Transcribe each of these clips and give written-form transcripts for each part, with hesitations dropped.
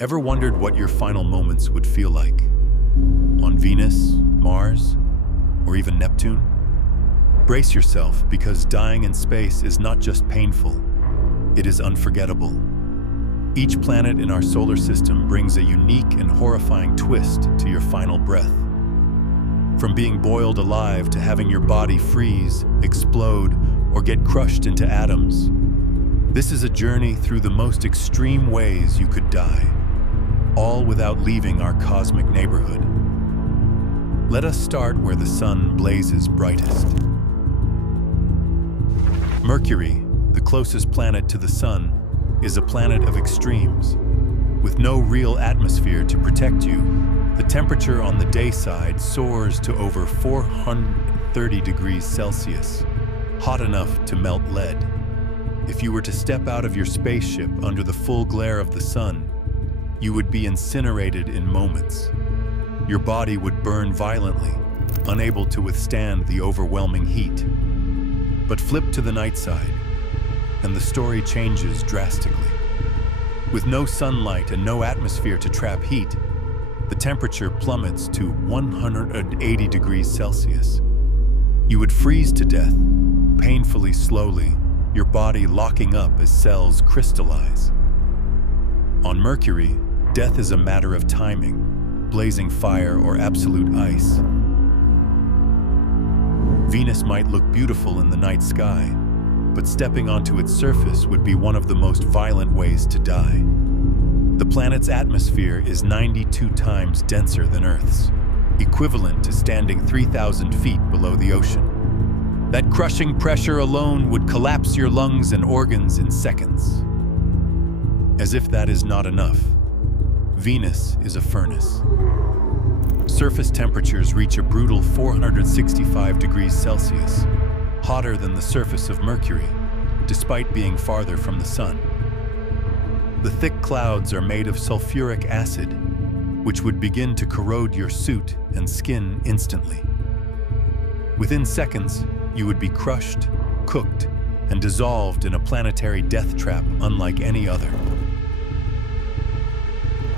Ever wondered what your final moments would feel like? On Venus, Mars, or even Neptune? Brace yourself, because dying in space is not just painful, it is unforgettable. Each planet in our solar system brings a unique and horrifying twist to your final breath. From being boiled alive to having your body freeze, explode, or get crushed into atoms, this is a journey through the most extreme ways you could die, all without leaving our cosmic neighborhood. Let us start where the sun blazes brightest. Mercury, the closest planet to the sun, is a planet of extremes. With no real atmosphere to protect you, the temperature on the day side soars to over 430 degrees Celsius, hot enough to melt lead. If you were to step out of your spaceship under the full glare of the sun, you would be incinerated in moments. Your body would burn violently, unable to withstand the overwhelming heat. But flip to the night side, and the story changes drastically. With no sunlight and no atmosphere to trap heat, the temperature plummets to 180 degrees Celsius. You would freeze to death, painfully slowly, your body locking up as cells crystallize. On Mercury, death is a matter of timing, blazing fire or absolute ice. Venus might look beautiful in the night sky, but stepping onto its surface would be one of the most violent ways to die. The planet's atmosphere is 92 times denser than Earth's, equivalent to standing 3,000 feet below the ocean. That crushing pressure alone would collapse your lungs and organs in seconds. As if that is not enough, Venus is a furnace. Surface temperatures reach a brutal 465 degrees Celsius, hotter than the surface of Mercury, despite being farther from the sun. The thick clouds are made of sulfuric acid, which would begin to corrode your suit and skin instantly. Within seconds, you would be crushed, cooked, and dissolved in a planetary death trap unlike any other.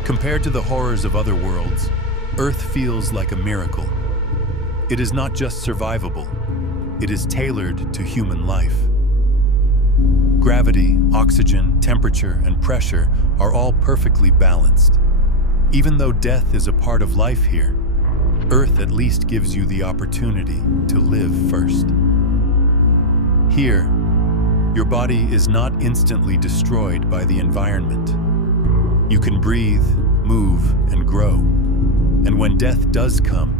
Compared to the horrors of other worlds, Earth feels like a miracle. It is not just survivable, it is tailored to human life. Gravity, oxygen, temperature, and pressure are all perfectly balanced. Even though death is a part of life here, Earth at least gives you the opportunity to live first. Here, your body is not instantly destroyed by the environment. You can breathe, move, and grow. And when death does come,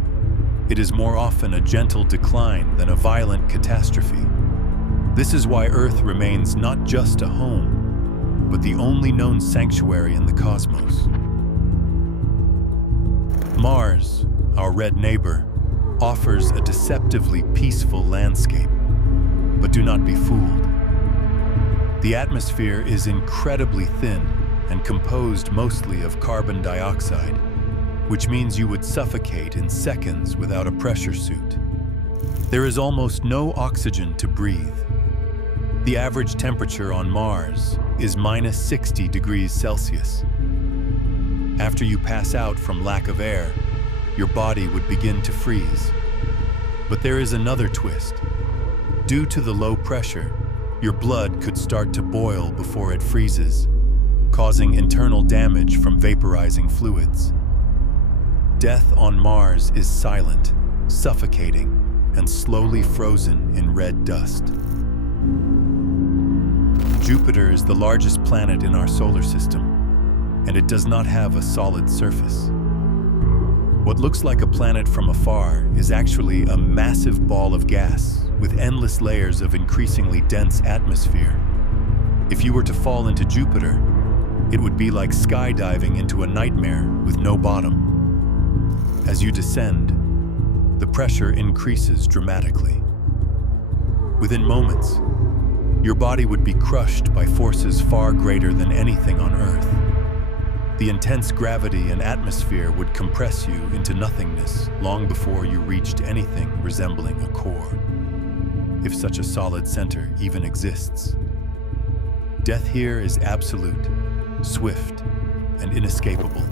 it is more often a gentle decline than a violent catastrophe. This is why Earth remains not just a home, but the only known sanctuary in the cosmos. Mars, our red neighbor, offers a deceptively peaceful landscape. But do not be fooled. The atmosphere is incredibly thin and composed mostly of carbon dioxide, which means you would suffocate in seconds without a pressure suit. There is almost no oxygen to breathe. The average temperature on Mars is minus 60 degrees Celsius. After you pass out from lack of air, your body would begin to freeze. But there is another twist. Due to the low pressure, your blood could start to boil before it freezes, causing internal damage from vaporizing fluids. Death on Mars is silent, suffocating, and slowly frozen in red dust. Jupiter is the largest planet in our solar system, and it does not have a solid surface. What looks like a planet from afar is actually a massive ball of gas with endless layers of increasingly dense atmosphere. If you were to fall into Jupiter, it would be like skydiving into a nightmare with no bottom. As you descend, the pressure increases dramatically. Within moments, your body would be crushed by forces far greater than anything on Earth. The intense gravity and atmosphere would compress you into nothingness long before you reached anything resembling a core, if such a solid center even exists. Death here is absolute, swift, and inescapable.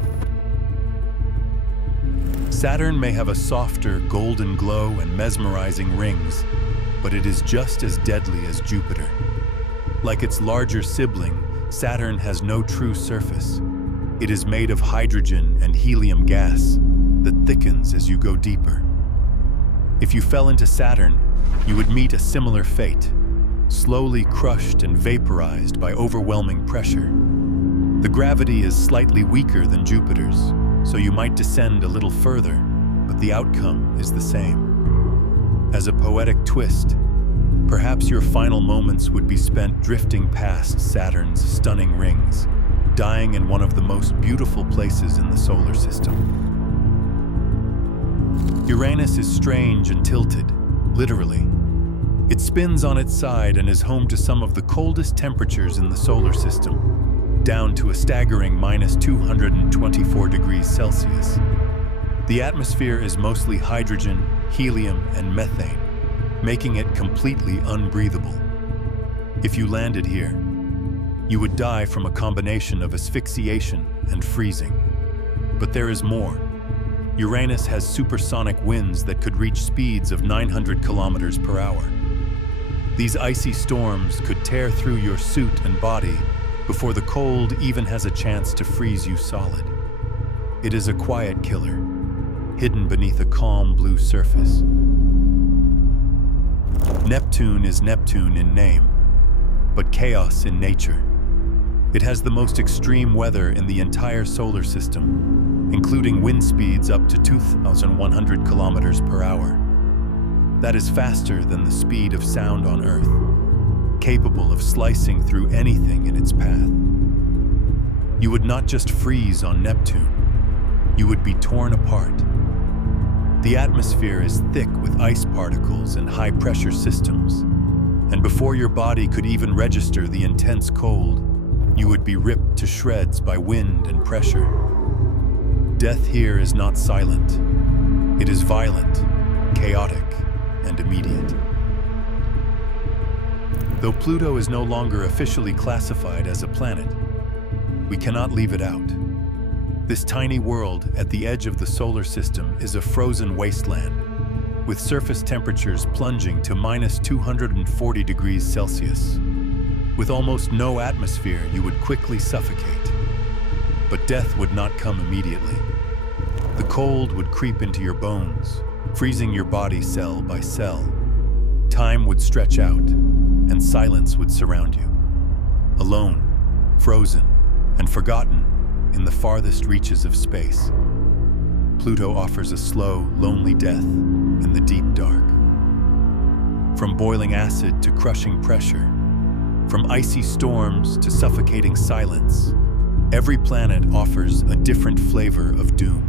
Saturn may have a softer golden glow and mesmerizing rings, but it is just as deadly as Jupiter. Like its larger sibling, Saturn has no true surface. It is made of hydrogen and helium gas that thickens as you go deeper. If you fell into Saturn, you would meet a similar fate, slowly crushed and vaporized by overwhelming pressure. The gravity is slightly weaker than Jupiter's, so you might descend a little further, but the outcome is the same. As a poetic twist, perhaps your final moments would be spent drifting past Saturn's stunning rings, dying in one of the most beautiful places in the solar system. Uranus is strange and tilted, literally. It spins on its side and is home to some of the coldest temperatures in the solar system, down to a staggering -224 degrees Celsius. The atmosphere is mostly hydrogen, helium, and methane, making it completely unbreathable. If you landed here, you would die from a combination of asphyxiation and freezing. But there is more. Uranus has supersonic winds that could reach speeds of 900 kilometers per hour. These icy storms could tear through your suit and body before the cold even has a chance to freeze you solid. It is a quiet killer, hidden beneath a calm blue surface. Neptune is Neptune in name, but chaos in nature. It has the most extreme weather in the entire solar system, including wind speeds up to 2,100 kilometers per hour. That is faster than the speed of sound on Earth, capable of slicing through anything in its path. You would not just freeze on Neptune, you would be torn apart. The atmosphere is thick with ice particles and high-pressure systems, and before your body could even register the intense cold, you would be ripped to shreds by wind and pressure. Death here is not silent. It is violent, chaotic, and immediate. Though Pluto is no longer officially classified as a planet, we cannot leave it out. This tiny world at the edge of the solar system is a frozen wasteland, with surface temperatures plunging to -240 degrees Celsius. With almost no atmosphere, you would quickly suffocate. But death would not come immediately. The cold would creep into your bones, freezing your body cell by cell. Time would stretch out, and silence would surround you. Alone, frozen, and forgotten in the farthest reaches of space, Pluto offers a slow, lonely death in the deep dark. From boiling acid to crushing pressure, from icy storms to suffocating silence, every planet offers a different flavor of doom.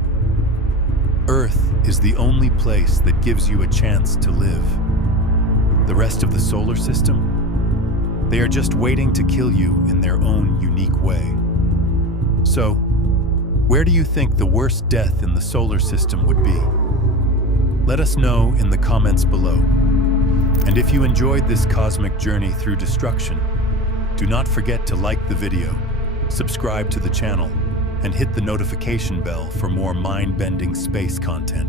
Earth is the only place that gives you a chance to live. The rest of the solar system? They are just waiting to kill you in their own unique way. So, where do you think the worst death in the solar system would be? Let us know in the comments below. And if you enjoyed this cosmic journey through destruction, do not forget to like the video, subscribe to the channel, and hit the notification bell for more mind-bending space content.